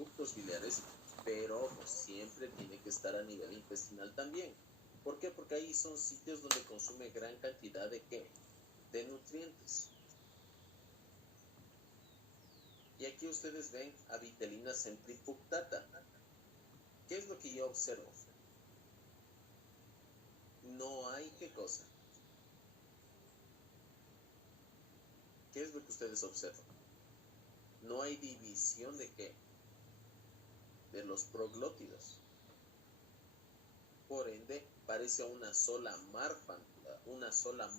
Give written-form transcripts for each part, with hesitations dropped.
ductos biliares, pero ojo, siempre tiene que estar a nivel intestinal también. ¿Por qué? Porque ahí son sitios donde consume gran cantidad de ¿qué? De nutrientes. Y aquí ustedes ven a Vitelina centrifuctata. ¿Qué es lo que yo observo? No hay ¿qué cosa? ¿Qué es lo que ustedes observan? No hay división de ¿qué? De los proglótidos. Por ende, parece una sola marfa, una sola,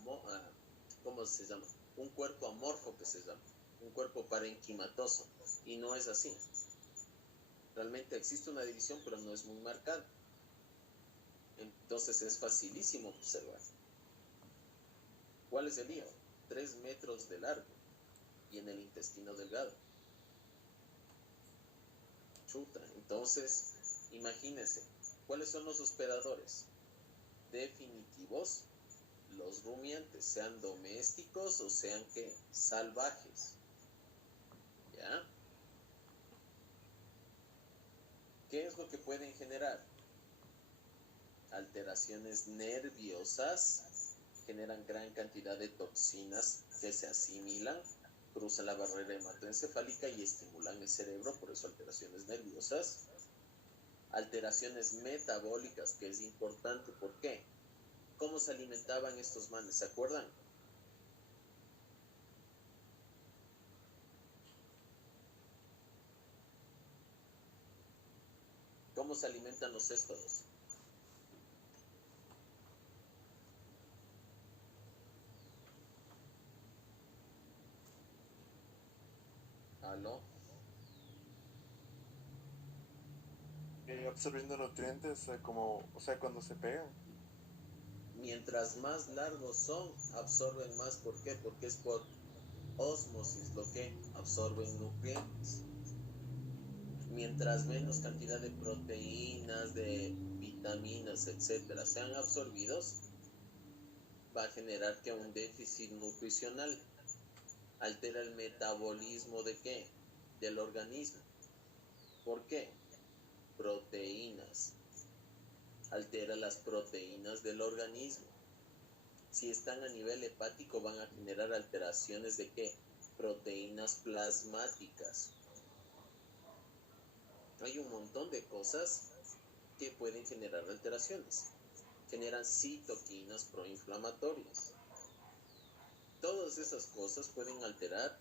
¿cómo se llama? Un cuerpo amorfo que se llama, un cuerpo parenquimatoso. Y no es así. Realmente existe una división, pero no es muy marcada. Entonces es facilísimo observar. ¿Cuál es el lío? 3 metros de largo y en el intestino delgado. Chuta, entonces imagínense, ¿cuáles son los hospedadores definitivos? Los rumiantes, sean domésticos o sean ¿qué? Salvajes. ¿Ya? ¿Qué es lo que pueden generar? Alteraciones nerviosas, generan gran cantidad de toxinas que se asimilan, cruzan la barrera hematoencefálica y estimulan el cerebro, por eso alteraciones nerviosas. Alteraciones metabólicas, que es importante, ¿por qué? ¿Cómo se alimentaban estos manes? ¿Se acuerdan? ¿Cómo se alimentan los céstodos? ¿Aló? Absorbiendo nutrientes, como, o sea, cuando se pegan. Mientras más largos son, absorben más. ¿Por qué? Porque es por ósmosis lo que absorben nutrientes. Mientras menos cantidad de proteínas, de vitaminas, etcétera, sean absorbidos, va a generar que un déficit nutricional altera el metabolismo de qué? Del organismo. ¿Por qué? Proteínas. Altera las proteínas del organismo. Si están a nivel hepático van a generar alteraciones de qué? Proteínas plasmáticas. Hay un montón de cosas que pueden generar alteraciones. Generan citoquinas proinflamatorias. Todas esas cosas pueden alterar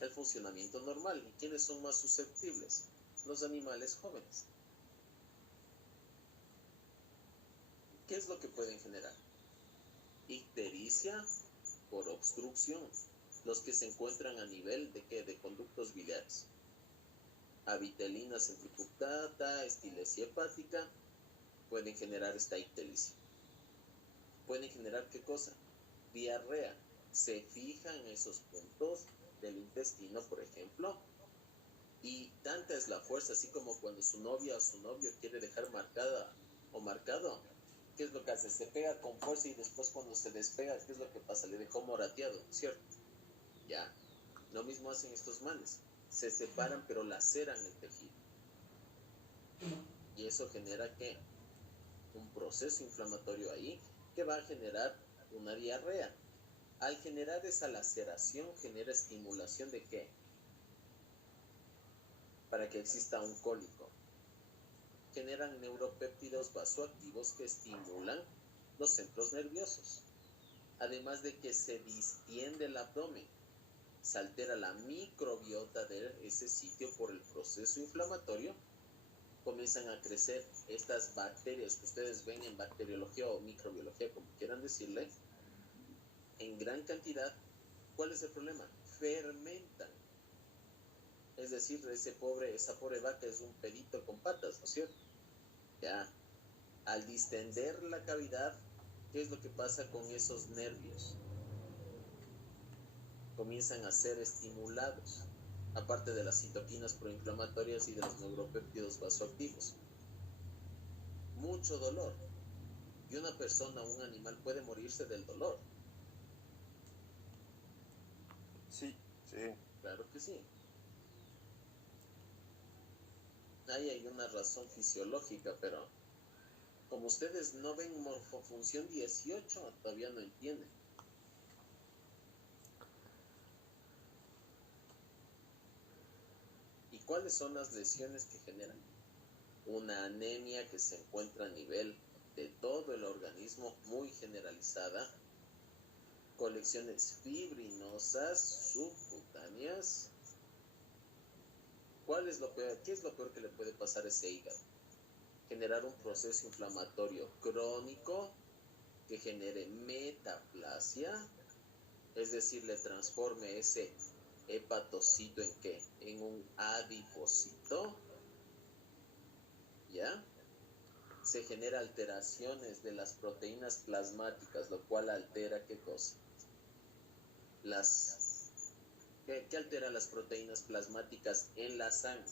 el funcionamiento normal. ¿Y quiénes son más susceptibles? Los animales jóvenes. ¿Qué es lo que pueden generar? Ictericia por obstrucción. Los que se encuentran a nivel de ¿qué? De conductos biliares. Avitelina centrifuctata, estilesia hepática, pueden generar esta ictericia. Pueden generar ¿qué cosa? Diarrea. Se fijan esos puntos del intestino, por ejemplo, y tanta es la fuerza, así como cuando su novia o su novio quiere dejar marcada o marcado, ¿qué es lo que hace? Se pega con fuerza y después cuando se despega, ¿qué es lo que pasa? Le dejó morateado, ¿cierto? Ya, lo mismo hacen estos manes, se separan pero laceran el tejido. Y eso genera ¿qué? Un proceso inflamatorio ahí que va a generar una diarrea. Al generar esa laceración genera estimulación de ¿qué? Para que exista un cólico. Generan neuropéptidos vasoactivos que estimulan los centros nerviosos. Además de que se distiende el abdomen, se altera la microbiota de ese sitio por el proceso inflamatorio, comienzan a crecer estas bacterias que ustedes ven en bacteriología o microbiología, como quieran decirle, en gran cantidad. ¿Cuál es el problema? Fermentan. Es decir, esa pobre vaca es un pedito con patas, ¿no es cierto? Ya, al distender la cavidad, ¿qué es lo que pasa con esos nervios? Comienzan a ser estimulados, aparte de las citoquinas proinflamatorias y de los neuropéptidos vasoactivos. Mucho dolor. Y una persona o un animal puede morirse del dolor. Sí, sí. Claro que sí. ahí hay una razón fisiológica, pero como ustedes no ven morfofunción 18, todavía no entienden. ¿Y cuáles son las lesiones que generan? Una anemia que se encuentra a nivel de todo el organismo, muy generalizada, colecciones fibrinosas subcutáneas. ¿Cuál es lo peor? ¿Qué es lo peor que le puede pasar a ese hígado? Generar un proceso inflamatorio crónico que genere metaplasia, es decir, le transforme ese hepatocito en ¿qué? En un adipocito, ¿ya? Se genera alteraciones de las proteínas plasmáticas, lo cual altera ¿qué cosa? ¿Qué altera las proteínas plasmáticas en la sangre?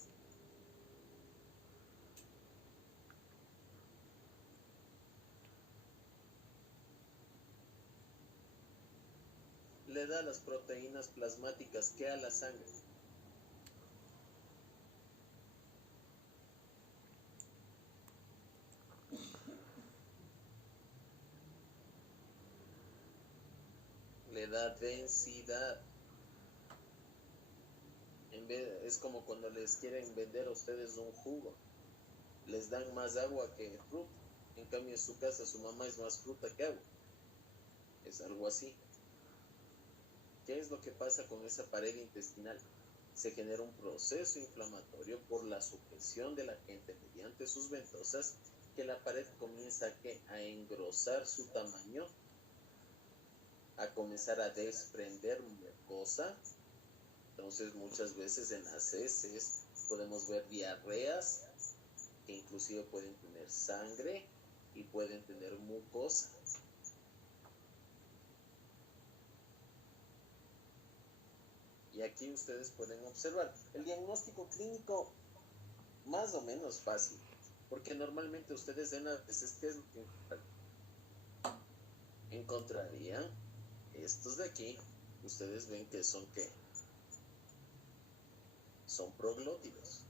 Le da las proteínas plasmáticas ¿qué a la sangre? Le da densidad. Es como cuando les quieren vender a ustedes un jugo. Les dan más agua que fruta. En cambio en su casa su mamá es más fruta que agua. Es algo así. ¿Qué es lo que pasa con esa pared intestinal? Se genera un proceso inflamatorio por la supresión de la gente mediante sus ventosas, que la pared comienza a engrosar su tamaño, a comenzar a desprender mucosa. Entonces muchas veces en las heces podemos ver diarreas que inclusive pueden tener sangre y pueden tener mucosa. Y aquí ustedes pueden observar el diagnóstico clínico más o menos fácil, porque normalmente ustedes ven a veces qué es lo que encontrarían. Estos de aquí, ustedes ven que son ¿qué? Son proglótidos.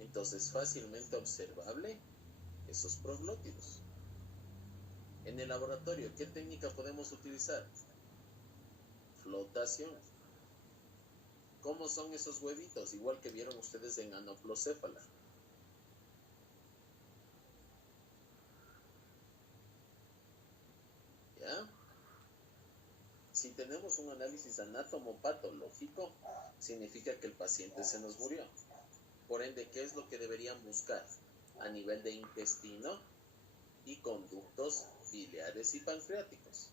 Entonces fácilmente observable esos proglótidos. En el laboratorio, ¿qué técnica podemos utilizar? Flotación. ¿Cómo son esos huevitos? Igual que vieron ustedes en Anaplocéfala. ¿Ya? Si tenemos un análisis anatomopatológico, significa que el paciente se nos murió. Por ende, ¿qué es lo que deberían buscar? A nivel de intestino y conductos biliares y pancreáticos.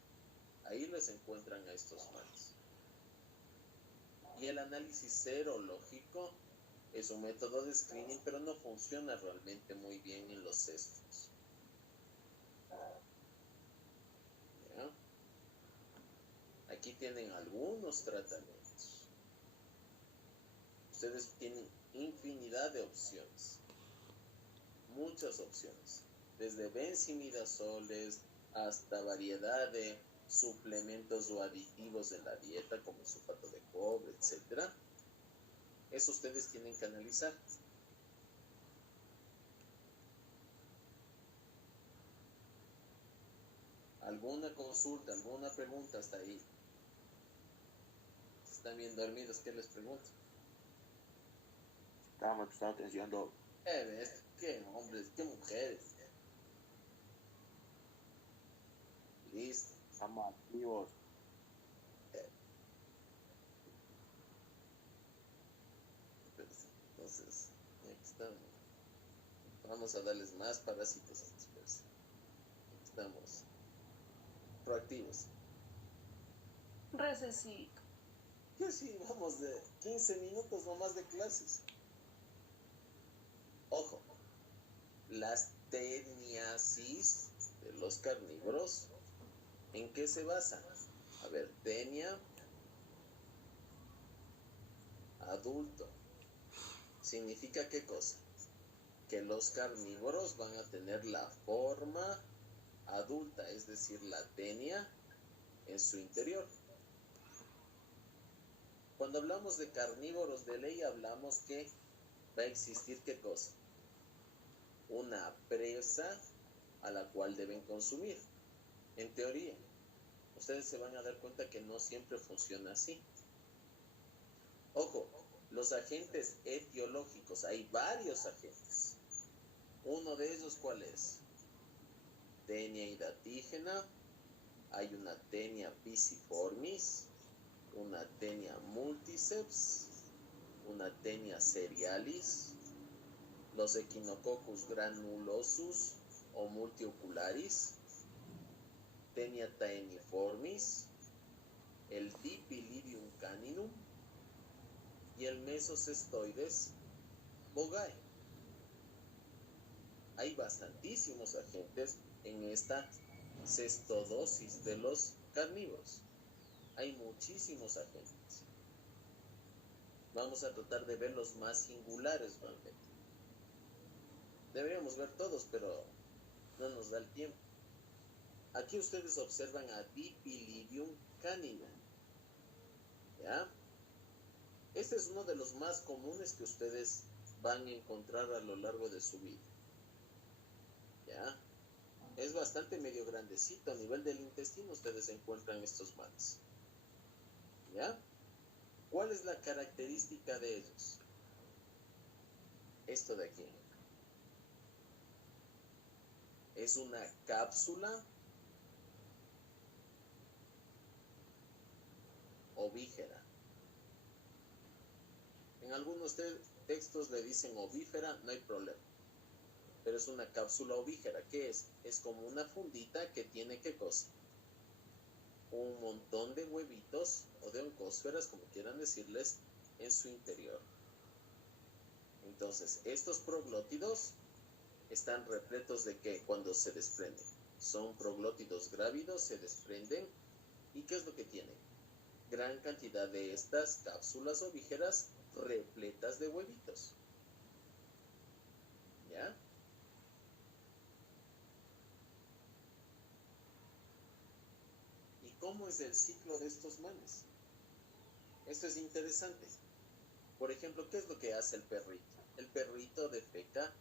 Ahí les encuentran a estos males. Y el análisis serológico es un método de screening, pero no funciona realmente muy bien en los cestos. ¿Ya? Aquí tienen algunos tratamientos. Ustedes tienen infinidad de opciones, muchas opciones, desde benzimidazoles hasta variedad de suplementos o aditivos en la dieta como el sulfato de cobre, etc. Eso ustedes tienen que analizar. ¿Alguna consulta, alguna pregunta hasta ahí? ¿Están bien dormidos? ¿Qué les pregunto? Estábamos prestando atención. ¿Qué hombres? ¿Qué mujeres? Listo. Estamos activos. Entonces, aquí estamos. Vamos a darles más parásitos a dispersa. Aquí estamos. Proactivos. Recesito. Que sí, vamos de 15 minutos nomás de clases. Ojo, las teniasis de los carnívoros, ¿en qué se basan? A ver, tenia, adulto. ¿Significa qué cosa? Que los carnívoros van a tener la forma adulta, es decir, la tenia en su interior. Cuando hablamos de carnívoros de ley, hablamos que va a existir ¿qué cosa? Una presa a la cual deben consumir. En teoría, ustedes se van a dar cuenta que no siempre funciona así. Ojo, los agentes etiológicos, hay varios agentes. Uno de ellos, ¿cuál es? Tenia hidatígena, hay una Tenia pisiformis, una Tenia multiceps, una Tenia serialis, los Echinococcus granulosus o multiocularis, Tenia taeniformis, el Dipylidium caninum y el Mesocestoides bogae. Hay bastantísimos agentes en esta cestodosis de los carnívoros. Hay muchísimos agentes. Vamos a tratar de ver los más singulares realmente. Deberíamos ver todos, pero no nos da el tiempo. Aquí ustedes observan a Dipylidium caninum. ¿Ya? Este es uno de los más comunes que ustedes van a encontrar a lo largo de su vida. ¿Ya? Es bastante medio grandecito. A nivel del intestino ustedes encuentran estos manes. ¿Ya? ¿Cuál es la característica de ellos? Esto de aquí. Es una cápsula ovígera. En algunos textos le dicen ovífera, no hay problema. Pero es una cápsula ovígera. ¿Qué es? Es como una fundita que tiene, ¿qué cosa? Un montón de huevitos o de oncósferas, como quieran decirles, en su interior. Entonces, estos proglótidos están repletos de ¿qué? Cuando se desprenden. Son proglótidos grávidos, se desprenden. ¿Y qué es lo que tienen? Gran cantidad de estas cápsulas ovígeras repletas de huevitos. ¿Ya? ¿Y cómo es el ciclo de estos manes? Esto es interesante. Por ejemplo, ¿qué es lo que hace el perrito? El perrito defeca,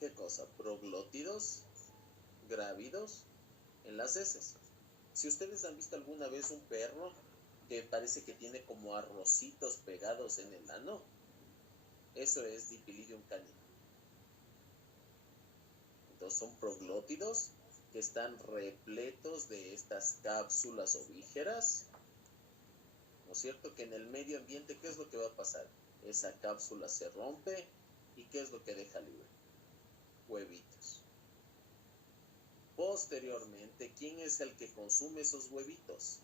¿qué cosa? Proglótidos grávidos en las heces. Si ustedes han visto alguna vez un perro que parece que tiene como arrocitos pegados en el ano, eso es Dipylidium caninum. Entonces son proglótidos que están repletos de estas cápsulas ovígeras, ¿no es cierto? Que en el medio ambiente, ¿qué es lo que va a pasar? Esa cápsula se rompe y ¿qué es lo que deja libre? Huevitos. Posteriormente, ¿quién es el que consume esos huevitos?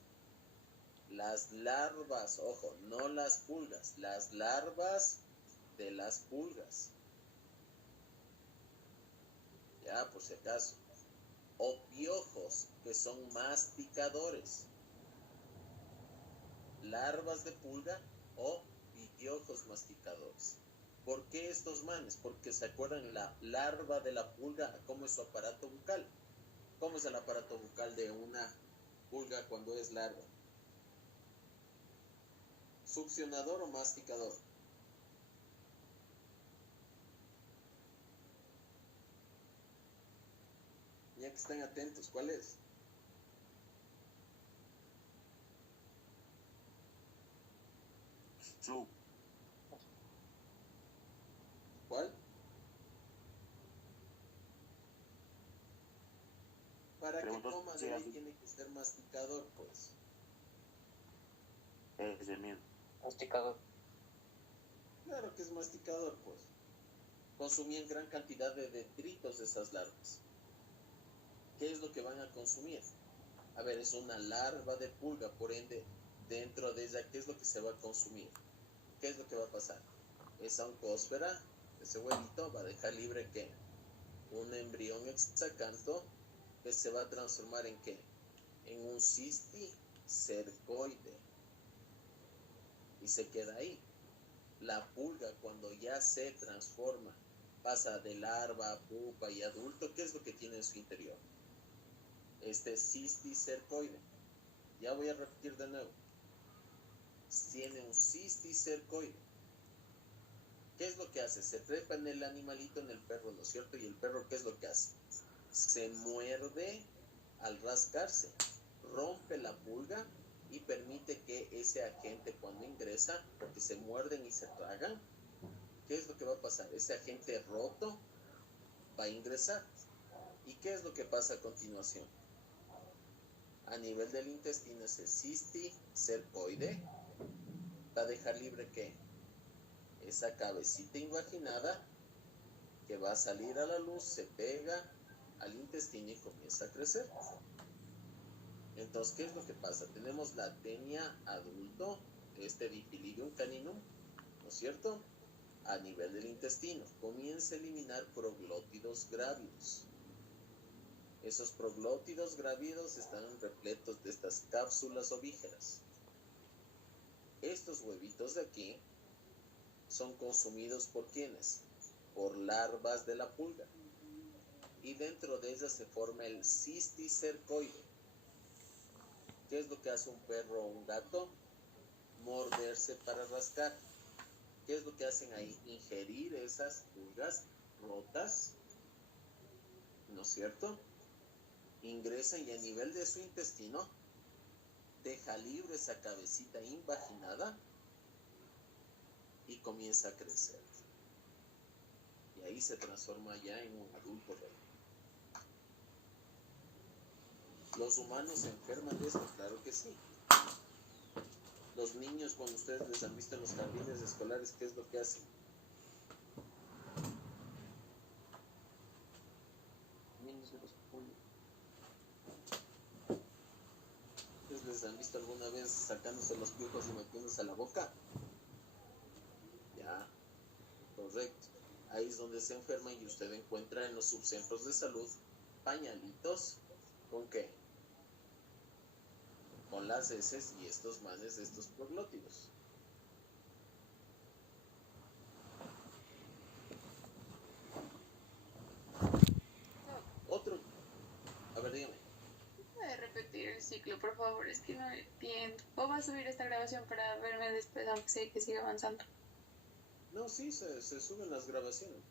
Las larvas, ojo, no las pulgas, las larvas de las pulgas. Ya, por si acaso. O piojos, que son masticadores. Larvas de pulga o piojos masticadores. ¿Por qué estos manes? Porque se acuerdan la larva de la pulga, ¿cómo es su aparato bucal? ¿Cómo es el aparato bucal de una pulga cuando es larva? ¿Succionador o masticador? Ya que estén atentos, ¿cuál es? ¿Cuál? Para que coma de ahí tiene que ser masticador, pues. Es el mío. Masticador. Claro que es masticador, pues. Consumían gran cantidad de detritos de esas larvas. ¿Qué es lo que van a consumir? A ver, es una larva de pulga, por ende, dentro de ella, ¿qué es lo que se va a consumir? ¿Qué es lo que va a pasar? Esa oncósfera, ese huevito, va a dejar libre ¿qué? Un embrión hexacanto que se va a transformar ¿en qué? En un cisticercoide. Y se queda ahí. La pulga, cuando ya se transforma, pasa de larva a pupa y adulto, ¿qué es lo que tiene en su interior? Este cisticercoide. Ya voy a repetir de nuevo. Tiene un cisticercoide. ¿Qué es lo que hace? Se trepa en el animalito, en el perro, ¿no es cierto? Y el perro, ¿qué es lo que hace? Se muerde al rascarse, rompe la pulga y permite que ese agente cuando ingresa, porque se muerden y se tragan, ¿qué es lo que va a pasar? Ese agente roto va a ingresar. ¿Y qué es lo que pasa a continuación? A nivel del intestino, ese cisticercoide va a dejar libre ¿qué? Esa cabecita invaginada que va a salir a la luz, se pega al intestino y comienza a crecer. Entonces, ¿qué es lo que pasa? Tenemos la tenia adulto, Dipylidium caninum, ¿no es cierto? A nivel del intestino, comienza a eliminar proglótidos grávidos. Esos proglótidos grávidos están repletos de estas cápsulas ovígeras. Estos huevitos de aquí son consumidos por ¿quiénes? Por larvas de la pulga. Y dentro de ellas se forma el cisticercoide. ¿Qué es lo que hace un perro o un gato? Morderse para rascar. ¿Qué es lo que hacen ahí? Ingerir esas pulgas rotas, ¿no es cierto? Ingresan y a nivel de su intestino deja libre esa cabecita invaginada y comienza a crecer. Y ahí se transforma ya en un adulto real. ¿Los humanos se enferman de esto? Claro que sí. Los niños, cuando ustedes les han visto en los jardines escolares, ¿qué es lo que hacen? ¿Ustedes les han visto alguna vez sacándose los piojos y metiéndose a la boca? Ya, correcto. Ahí es donde se enferman y usted encuentra en los subcentros de salud pañalitos, ¿con qué? Con las heces y estos manes de estos proglótidos. Otro, a ver, dígame. ¿Puede repetir el ciclo, por favor? Es que no entiendo. ¿Cómo va a subir esta grabación para verme después, aunque sé que sigue avanzando? No, sí, se suben las grabaciones.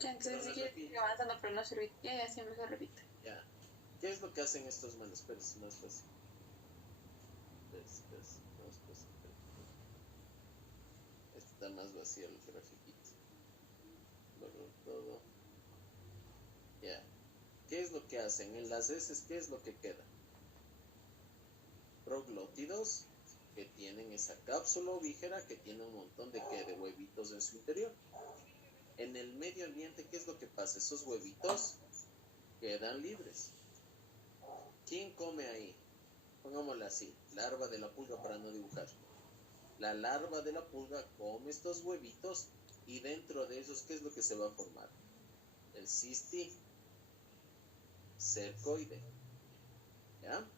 Ya, entonces si quiere sigue avanzando, pero no se repite. Ya, así mejor repite. Ya. ¿Qué es lo que hacen estos manes? Espera, es más fácil. Está más vacía el grafiquito. Luego todo. Ya. ¿Qué es lo que hacen? En las heces, ¿qué es lo que queda? Proglótidos que tienen esa cápsula ovígera que tiene un montón de huevitos en su interior. En el medio ambiente, ¿qué es lo que pasa? Esos huevitos quedan libres. ¿Quién come ahí? Pongámosla así, larva de la pulga para no dibujar. La larva de la pulga come estos huevitos y dentro de ellos, ¿qué es lo que se va a formar? El cisticercoide. ¿Ya?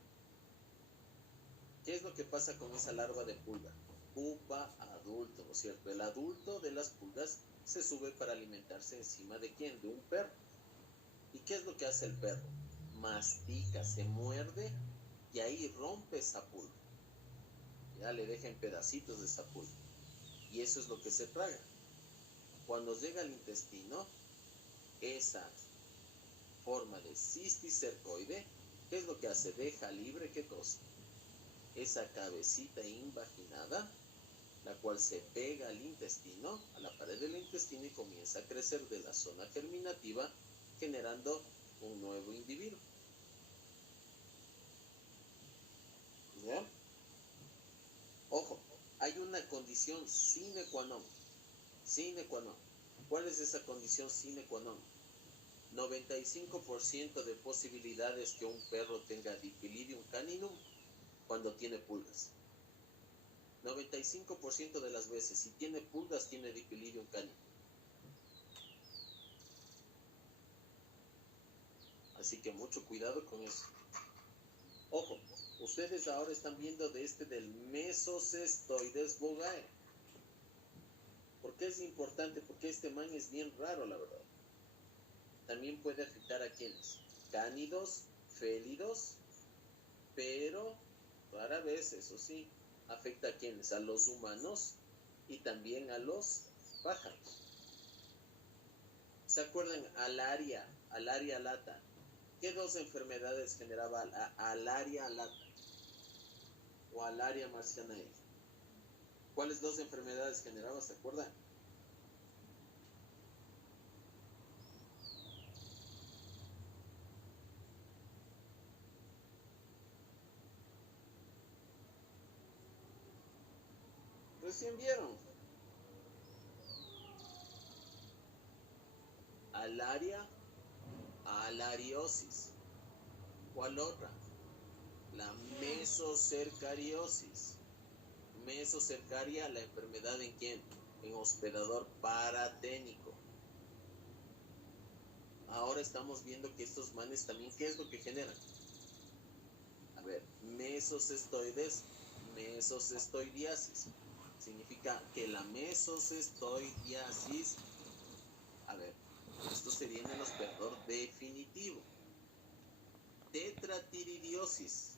¿Qué es lo que pasa con esa larva de pulga? Pupa adulto, ¿no es cierto? El adulto de las pulgas se sube para alimentarse encima de ¿quién? De un perro. ¿Y qué es lo que hace el perro? Mastica, se muerde y ahí rompe esa pulga. Ya le deja en pedacitos de esa pulga. Y eso es lo que se traga. Cuando llega al intestino, esa forma de cisticercoide, ¿qué es lo que hace? Deja libre, ¿qué cosa? Esa cabecita invaginada, la cual se pega al intestino, a la pared del intestino y comienza a crecer de la zona germinativa, generando un nuevo individuo. ¿Ya? Ojo, hay una condición sine qua non. Sine qua non. ¿Cuál es esa condición sine qua non? 95% de posibilidades que un perro tenga Dipylidium caninum cuando tiene pulgas. 95% de las veces, si tiene pulgas, tiene Dipylidium caninum. Así que mucho cuidado con eso. Ojo, ustedes ahora están viendo del Mesocestoides bogae. ¿Por qué es importante? Porque este man es bien raro, la verdad. También puede afectar a quienes, cánidos, félidos, pero rara vez, eso sí, afecta a quienes, a los humanos y también a los pájaros. ¿Se acuerdan? Alaria lata. ¿Qué dos enfermedades generaba Alaria lata? O Alaria marcianae. ¿Cuáles dos enfermedades generaba? ¿Se acuerdan? Recién vieron. Alariosis. ¿Cuál otra? La mesocercariosis. Mesocercaria, la enfermedad ¿en quién? En hospedador paraténico. Ahora estamos viendo que estos manes también, ¿qué es lo que generan? A ver, mesocestoidiasis. Significa que la mesocestoidiasis, a ver, esto sería en el hospedador definitivo. Tetratiridiosis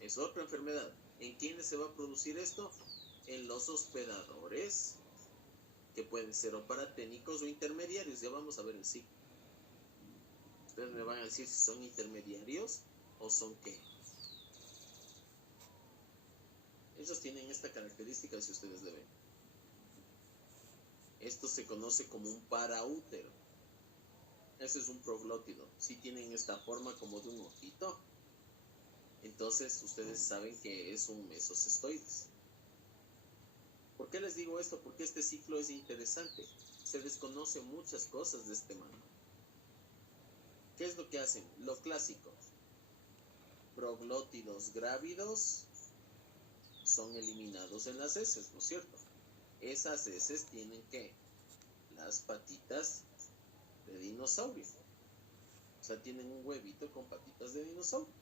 es otra enfermedad. ¿En quiénes se va a producir esto? En los hospedadores, que pueden ser o paraténicos o intermediarios. Ya vamos a ver el ciclo. Ustedes me van a decir si son intermediarios o son qué. Ellos tienen esta característica, si ustedes le ven. Esto se conoce como un paraútero. Ese es un proglótido. Si tienen esta forma como de un ojito, entonces ustedes saben que es un mesocestoides. ¿Por qué les digo esto? Porque este ciclo es interesante. Se desconocen muchas cosas de este man. ¿Qué es lo que hacen? Lo clásico. Proglótidos grávidos son eliminados en las heces, ¿no es cierto? Esas heces tienen ¿qué? Las patitas de dinosaurio. O sea, tienen un huevito con patitas de dinosaurio.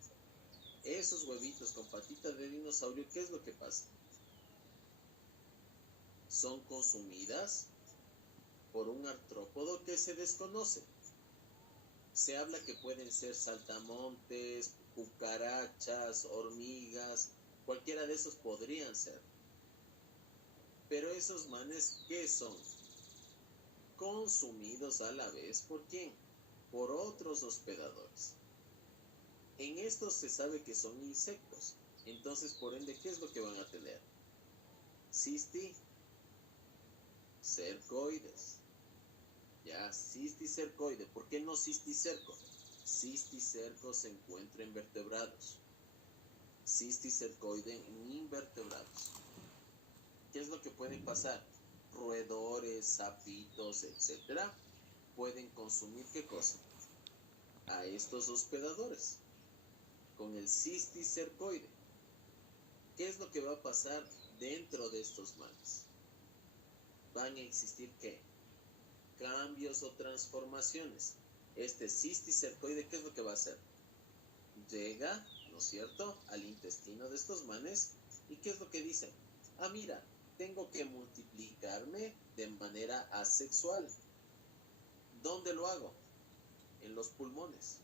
Esos huevitos con patitas de dinosaurio, ¿qué es lo que pasa? Son consumidas por un artrópodo que se desconoce. Se habla que pueden ser saltamontes, cucarachas, hormigas, cualquiera de esos podrían ser. Pero esos manes, ¿qué son? Consumidos a la vez, ¿por quién? Por otros hospedadores. En estos se sabe que son insectos. Entonces, por ende, ¿qué es lo que van a tener? Cisticercoides. Ya, cisticercoide. ¿Por qué no cisticerco? Cisticerco se encuentra en vertebrados. Cisticercoide en invertebrados. ¿Qué es lo que puede pasar? Roedores, sapitos, etcétera, pueden consumir ¿qué cosa? A estos hospedadores con el cisticercoide. ¿Qué es lo que va a pasar dentro de estos manes? Van a existir ¿qué? Cambios o transformaciones. Este cisticercoide, ¿qué es lo que va a hacer? Llega, ¿no es cierto?, al intestino de estos manes. ¿Y qué es lo que dicen? Ah, mira, tengo que multiplicarme de manera asexual. ¿Dónde lo hago? En los pulmones.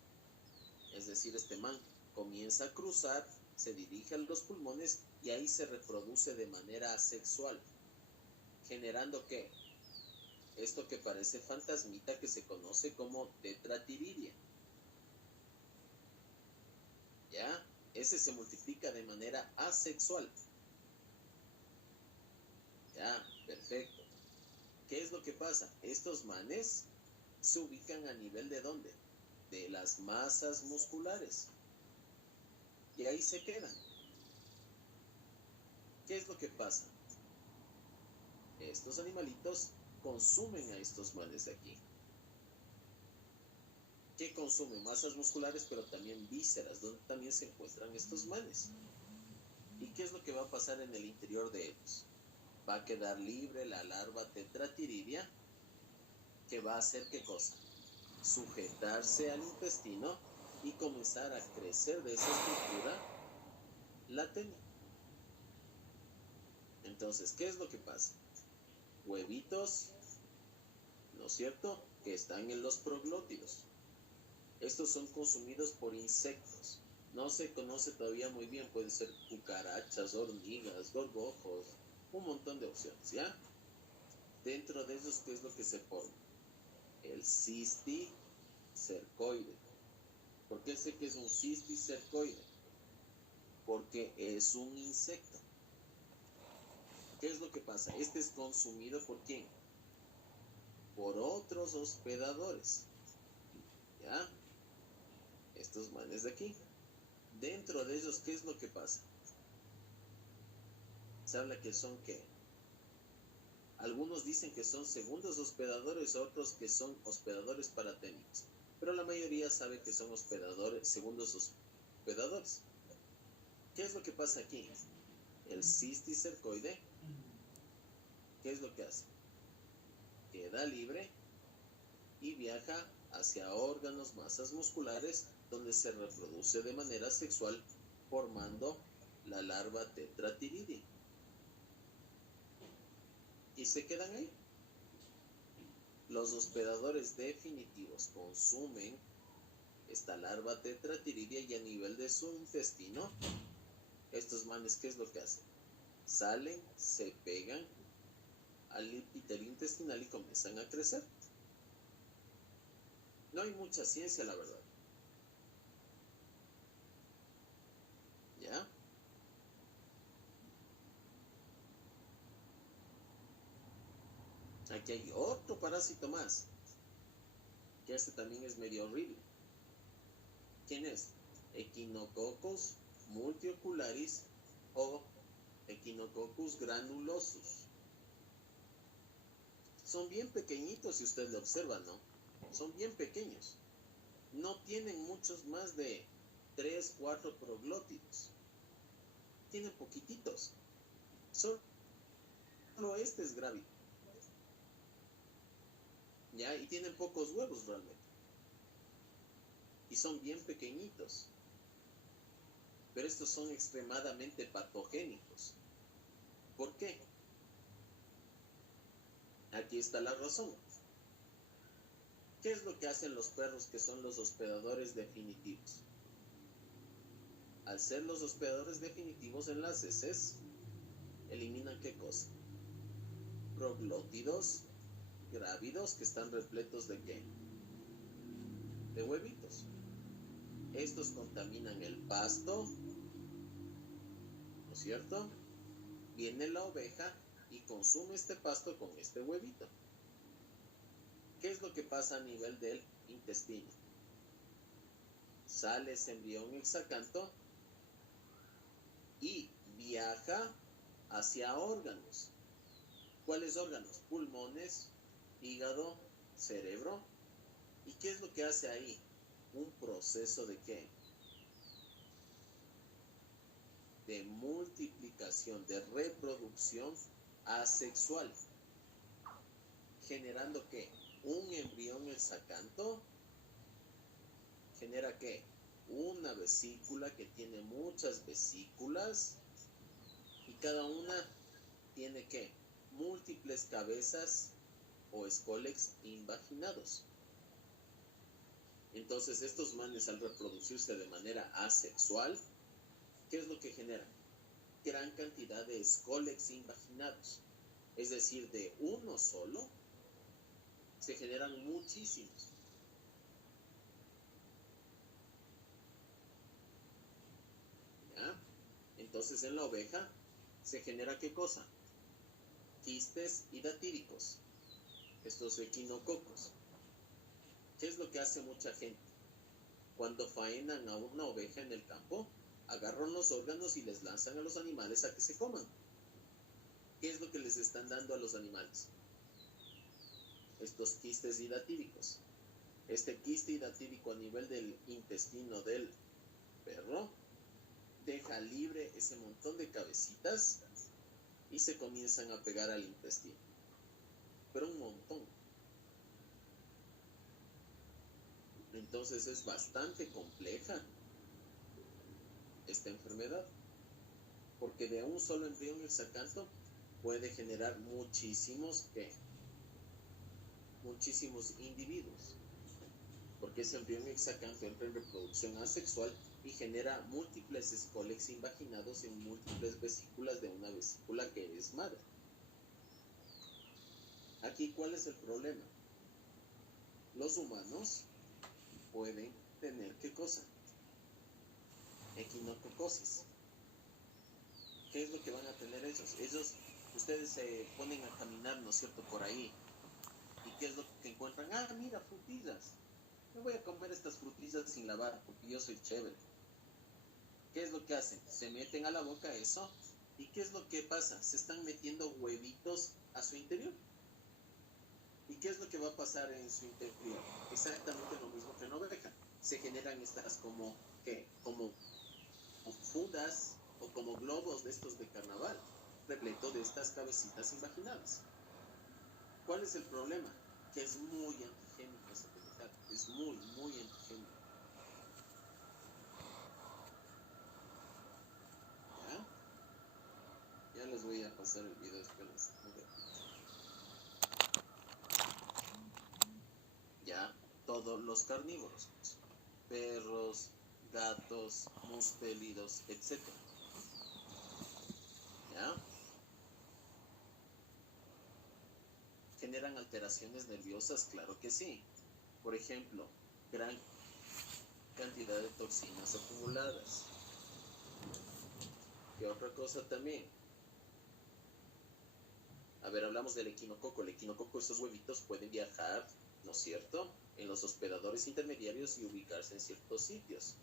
Es decir, este man comienza a cruzar, se dirige a los pulmones y ahí se reproduce de manera asexual. ¿Generando qué? Esto que parece fantasmita que se conoce como tetratiridia. ¿Ya? Ese se multiplica de manera asexual. Ya, perfecto. ¿Qué es lo que pasa? Estos manes se ubican a nivel ¿de dónde? De las masas musculares. Y ahí se quedan. ¿Qué es lo que pasa? Estos animalitos consumen a estos manes de aquí. ¿Qué consumen? Masas musculares, pero también vísceras, donde también se encuentran estos manes. ¿Y qué es lo que va a pasar en el interior de ellos? Va a quedar libre la larva tetratiridia, que va a hacer ¿qué cosa? Sujetarse al intestino y comenzar a crecer de esa estructura la tenia. Entonces, ¿qué es lo que pasa? Huevitos, ¿no es cierto?, que están en los proglótidos. Estos son consumidos por insectos. No se conoce todavía muy bien, pueden ser cucarachas, hormigas, gorgojos, un montón de opciones, ¿ya? Dentro de ellos, ¿qué es lo que se forma? El cisticercoide. ¿Por qué sé que es un cisticercoide? Porque es un insecto. ¿Qué es lo que pasa? Este es consumido ¿por quién? Por otros hospedadores. ¿Ya? Estos manes de aquí. Dentro de ellos, ¿qué es lo que pasa? Se habla que son ¿qué? Algunos dicen que son segundos hospedadores, otros que son hospedadores paraténicos. Pero la mayoría sabe que son hospedadores, segundos hospedadores. ¿Qué es lo que pasa aquí? El cisticercoide, ¿qué es lo que hace? Queda libre y viaja hacia órganos, masas musculares, donde se reproduce de manera sexual, formando la larva tetratiridia. Y se quedan ahí. Los hospedadores definitivos consumen esta larva tetratiridia y a nivel de su intestino, estos manes, ¿qué es lo que hacen? Salen, se pegan al epitelio intestinal y comienzan a crecer. No hay mucha ciencia, la verdad. ¿Ya? Aquí hay otro parásito más, que este también es medio horrible. ¿Quién es? Echinococcus multiocularis o Echinococcus granulosus. Son bien pequeñitos si usted lo observa, ¿no? Son bien pequeños. No tienen muchos más de 3, 4 proglótidos. Tienen poquititos. Solo este es grávido. ¿Ya? Y tienen pocos huevos realmente. Y son bien pequeñitos. Pero estos son extremadamente patogénicos. ¿Por qué? Aquí está la razón. ¿Qué es lo que hacen los perros que son los hospedadores definitivos? Al ser los hospedadores definitivos en las heces, eliminan ¿qué cosa? Proglótidos grávidos que están repletos ¿de qué? De huevitos. Estos contaminan el pasto, ¿no es cierto? Viene la oveja y consume este pasto con este huevito. ¿Qué es lo que pasa a nivel del intestino? Sale ese embrión hexacanto y viaja hacia órganos. ¿Cuáles órganos? Pulmones, hígado, cerebro. ¿Y qué es lo que hace ahí? Un proceso ¿de qué? De multiplicación, de reproducción asexual. ¿Generando qué? Un embrión hexacanto. ¿Genera qué? Una vesícula que tiene muchas vesículas. Y cada una tiene ¿qué? Múltiples cabezas o escólex invaginados. Entonces estos manes al reproducirse de manera asexual, ¿qué es lo que generan? Gran cantidad de escólex invaginados. Es decir, de uno solo se generan muchísimos. ¿Ya? Entonces en la oveja se genera ¿qué cosa? Quistes hidatíricos, estos equinococos. ¿Qué es lo que hace mucha gente? Cuando faenan a una oveja en el campo, agarran los órganos y les lanzan a los animales a que se coman. ¿Qué es lo que les están dando a los animales? Estos quistes hidatíricos. Este quiste hidatírico a nivel del intestino del perro deja libre ese montón de cabecitas y se comienzan a pegar al intestino. Pero un montón. Entonces es bastante compleja esta enfermedad, porque de un solo embrión hexacanto puede generar muchísimos individuos, porque ese embrión hexacanto entra en reproducción asexual y genera múltiples escólex invaginados en múltiples vesículas de una vesícula que es madre. Aquí, ¿cuál es el problema? Los humanos pueden tener, ¿qué cosa? Equinococosis. ¿Qué es lo que van a tener ellos? Ustedes se ponen a caminar, ¿no es cierto?, por ahí. ¿Y qué es lo que encuentran? Ah, mira, frutillas. Me voy a comer estas frutillas sin lavar, porque yo soy chévere. ¿Qué es lo que hacen? Se meten a la boca eso. ¿Y qué es lo que pasa? Se están metiendo huevitos a su interior. ¿Y qué es lo que va a pasar en su interior? Exactamente lo mismo que en oveja. Se generan estas como fundas o como globos de estos de carnaval, repleto de estas cabecitas imaginadas. ¿Cuál es el problema? Que es muy antigénico esa pendejada. Es muy, muy antigénico. ¿Ya? Ya les voy a pasar el video, espérense. Ya, todos los carnívoros. Perros, gatos, mustélidos, etc. ¿Ya? ¿Generan alteraciones nerviosas? Claro que sí. Por ejemplo, gran cantidad de toxinas acumuladas. ¿Qué otra cosa también? A ver, hablamos del equinococo. El equinococo, esos huevitos pueden viajar, ¿no es cierto?, en los hospedadores intermediarios y ubicarse en ciertos sitios.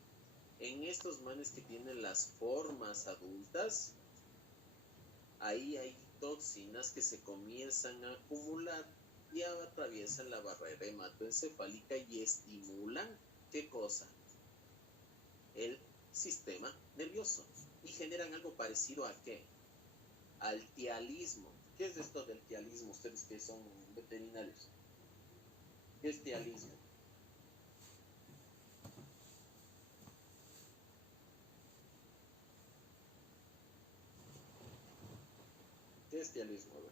En estos manes que tienen las formas adultas, ahí hay toxinas que se comienzan a acumular y atraviesan la barrera hematoencefálica y estimulan, ¿qué cosa? El sistema nervioso. Y generan algo parecido a ¿qué? Al tialismo. ¿Qué es esto del tialismo? Ustedes que son veterinarios. ¿Qué es tialismo? ¿Qué es tialismo? A ver.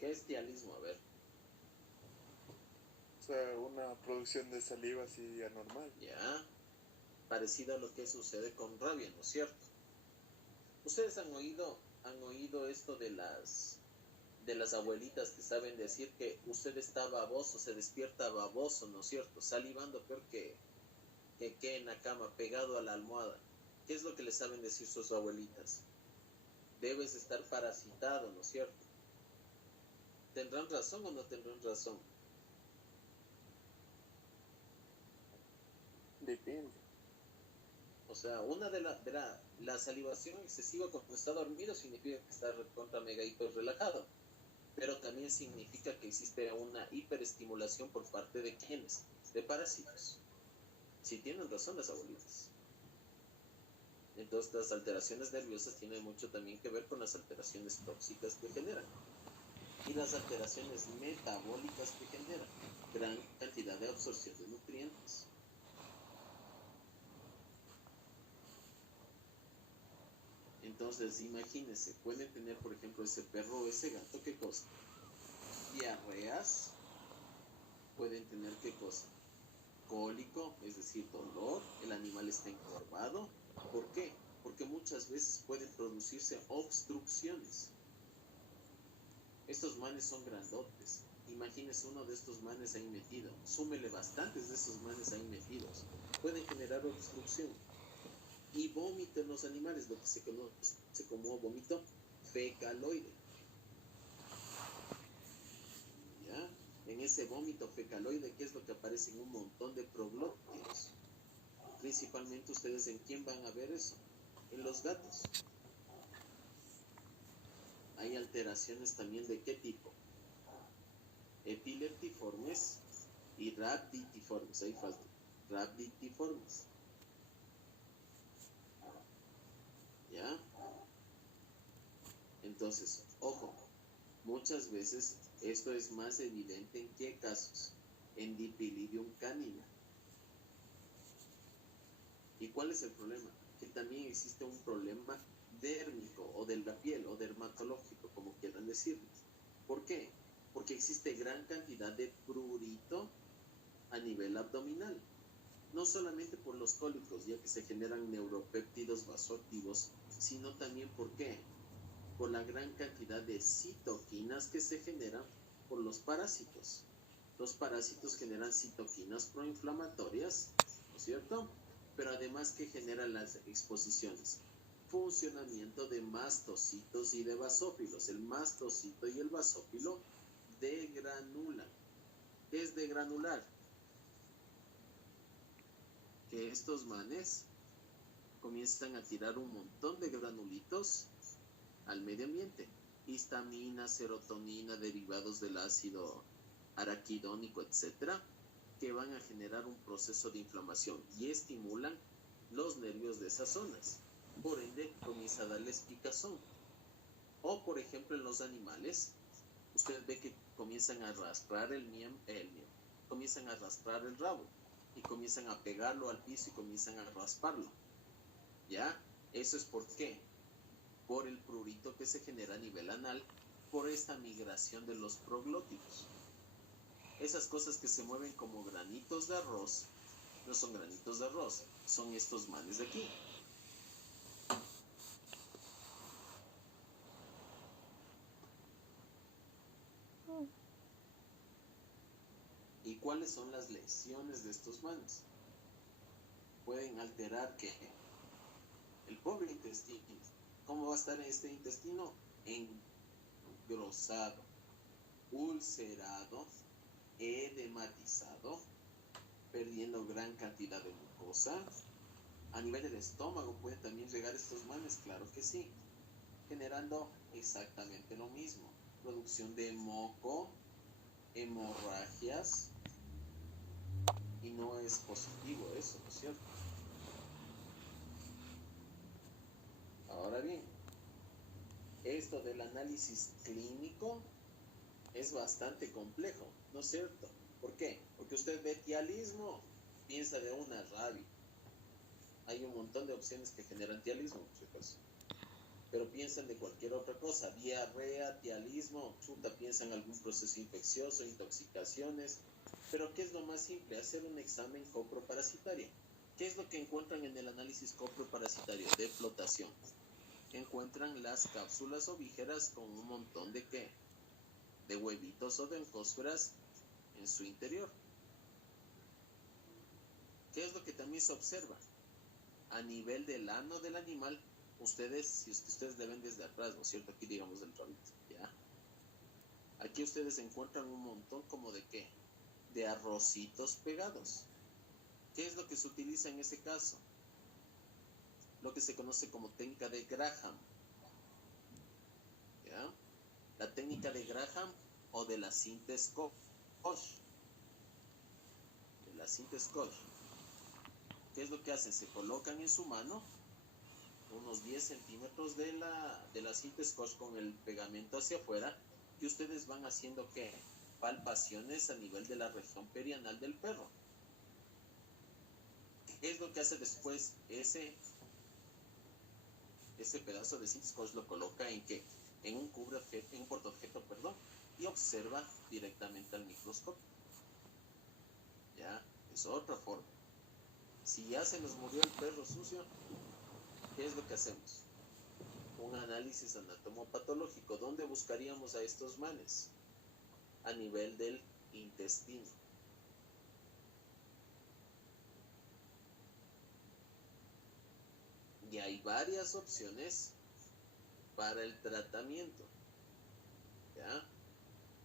¿Qué es tialismo? A ver. O sea, una producción de saliva así anormal. Ya. Parecido a lo que sucede con rabia, ¿no es cierto? Ustedes han oído esto de las abuelitas que saben decir que usted está baboso, se despierta baboso, ¿no es cierto? Salivando peor que en la cama, pegado a la almohada. ¿Qué es lo que le saben decir sus abuelitas? Debes estar parasitado, ¿no es cierto? ¿Tendrán razón o no tendrán razón? Depende. O sea, una de la salivación excesiva cuando está dormido significa que está contra mega hiper relajado. Pero también significa que existe una hiperestimulación por parte de quienes, de parásitos. Si tienen razón las abuelitas. Entonces las alteraciones nerviosas tienen mucho también que ver con las alteraciones tóxicas que generan y las alteraciones metabólicas que generan gran cantidad de absorción de nutrientes. Entonces imagínense, pueden tener por ejemplo ese perro o ese gato, ¿qué cosa? Diarreas, pueden tener ¿qué cosa? Cólico, es decir, dolor, el animal está encorvado. ¿Por qué? Porque muchas veces pueden producirse obstrucciones. Estos manes son grandotes. Imagínese uno de estos manes ahí metido. Súmele bastantes de estos manes ahí metidos. Pueden generar obstrucción. Y vómito en los animales, lo que se conoce como vómito fecaloide. ¿Ya? En ese vómito fecaloide, ¿qué es lo que aparece? En un montón de proglótidos. Principalmente ustedes, ¿en quién van a ver eso? En los gatos. Hay alteraciones también de qué tipo. Epileptiformes y rhabditiformes. Ahí falta. Rhabditiformes. ¿Ya? Entonces, ojo. Muchas veces esto es más evidente en qué casos. En Dipilidium canina. ¿Y cuál es el problema? Que también existe un problema dérmico o de la piel o dermatológico, como quieran decirlo. ¿Por qué? Porque existe gran cantidad de prurito a nivel abdominal. no solamente por los cólicos, ya que se generan neuropéptidos vasoactivos, sino también ¿por qué? Por la gran cantidad de citoquinas que se generan por los parásitos. Los parásitos generan citoquinas proinflamatorias, ¿no es cierto? Pero además, ¿qué generan las exposiciones? Funcionamiento de mastocitos y de basófilos. El mastocito y el basófilo degranulan. ¿Qué es degranular? Que estos manes comienzan a tirar un montón de granulitos al medio ambiente. Histamina, serotonina, derivados del ácido araquidónico, etcétera, que van a generar un proceso de inflamación y estimulan los nervios de esas zonas. Por ende, comienza a darles picazón. O, por ejemplo, en los animales, usted ve que comienzan a arrastrar comienzan a arrastrar el rabo y comienzan a pegarlo al piso y comienzan a rasparlo. ¿Ya? Eso es por qué. Por el prurito que se genera a nivel anal, por esta migración de los proglótidos. Esas cosas que se mueven como granitos de arroz, no son granitos de arroz, son estos manes de aquí. ¿Y cuáles son las lesiones de estos manes? Pueden alterar que el pobre intestino, ¿cómo va a estar este intestino? Engrosado, ulcerado, edematizado, perdiendo gran cantidad de glucosa. A nivel del estómago pueden también llegar estos manes, claro que sí, generando exactamente lo mismo, producción de moco, hemorragias, y no es positivo eso, ¿no es cierto? Ahora bien, esto del análisis clínico es bastante complejo, ¿no es cierto? ¿Por qué? Porque usted ve tialismo, piensa de una rabia. Hay un montón de opciones que generan tialismo, chicos. Pero piensan de cualquier otra cosa, diarrea, tialismo, piensan en algún proceso infeccioso, intoxicaciones. Pero ¿qué es lo más simple? Hacer un examen coproparasitario. ¿Qué es lo que encuentran en el análisis coproparasitario de flotación? Encuentran las cápsulas ovígeras con un montón de ¿qué? De huevitos o de encósferas en su interior. ¿Qué es lo que también se observa? A nivel del ano del animal, ustedes, si es que ustedes le ven desde atrás, ¿no es cierto? Aquí digamos del rabito, ¿ya? Aquí ustedes encuentran un montón como de ¿qué? De arrocitos pegados. ¿Qué es lo que se utiliza en ese caso? Lo que se conoce como técnica de Graham, ¿ya? La técnica de Graham o de la cinta Scotch. De la cinta Scotch. ¿Qué es lo que hacen? Se colocan en su mano unos 10 centímetros de la cinta Scotch con el pegamento hacia afuera, y ustedes van haciendo ¿qué? Palpaciones a nivel de la región perianal del perro. ¿Qué es lo que hace después? Ese pedazo de cinta Scotch lo coloca en ¿qué? En un cubreobjeto, en un portaobjeto, perdón, y observa directamente al microscopio. Ya, es otra forma. Si ya se nos murió el perro sucio, ¿qué es lo que hacemos? Un análisis anatomopatológico. ¿Dónde buscaríamos a estos manes? A nivel del intestino. Y hay varias opciones para el tratamiento. ¿Ya?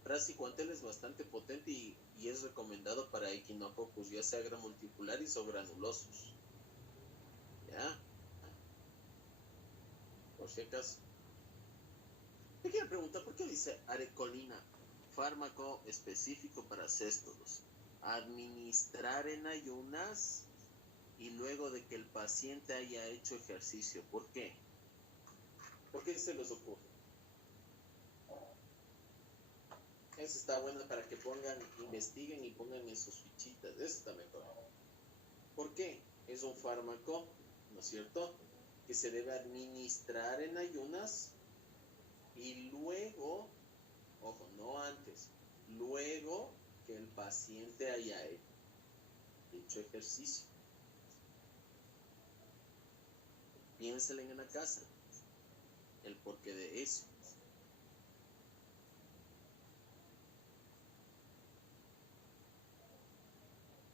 Praziquantel es bastante potente y es recomendado para Echinococcus, ya sea gramulticularis o granulosus. ¿Ya? Por si acaso. Me quiero preguntar, ¿por qué dice arecolina? Fármaco específico para céstodos. Administrar en ayunas y luego de que el paciente haya hecho ejercicio. ¿Por qué? ¿Por qué se les ocurre? Eso está bueno para que investiguen y pongan en sus fichitas. Eso está mejor. ¿Por qué? Es un fármaco, ¿no es cierto?, que se debe administrar en ayunas y luego, ojo, no antes, luego que el paciente haya hecho ejercicio. Piénselen en la casa, el porqué de eso.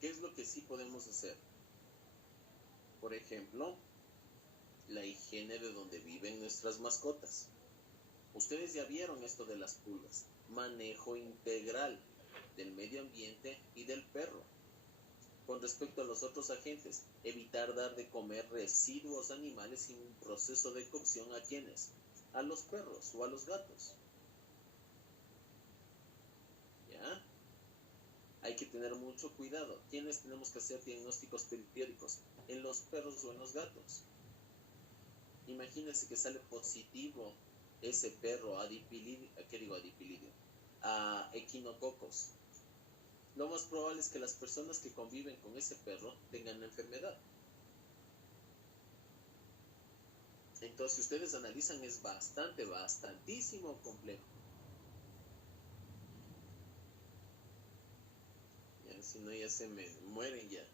¿Qué es lo que sí podemos hacer? Por ejemplo, la higiene de donde viven nuestras mascotas. Ustedes ya vieron esto de las pulgas. Manejo integral del medio ambiente y del perro. Con respecto a los otros agentes, evitar dar de comer residuos animales sin un proceso de cocción a quienes, a los perros o a los gatos. ¿Ya? Hay que tener mucho cuidado. ¿Quiénes tenemos que hacer diagnósticos periódicos? En los perros o en los gatos. Imagínense que sale positivo ese perro a equinococos. Lo más probable es que las personas que conviven con ese perro tengan la enfermedad. Entonces, si ustedes analizan, es bastantísimo complejo. Ya, si no, ya se me mueren ya.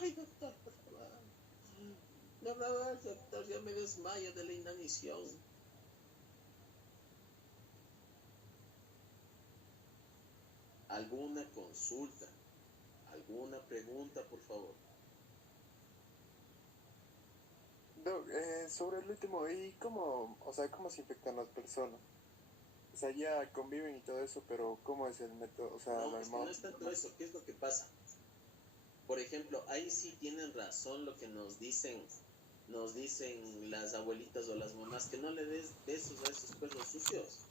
Ay, doctor, por favor. De verdad, doctor, ya me desmayo de la inanición. ¿Alguna consulta? ¿Alguna pregunta, por favor? Doc, sobre el último, ¿y cómo, o sea, cómo se infectan las personas? O sea, ya conviven y todo eso, pero ¿cómo es el método? O sea, No, es que no es tanto eso. ¿Qué es lo que pasa? Por ejemplo, ahí sí tienen razón lo que nos dicen las abuelitas o las mamás, que no le des besos a esos perros sucios.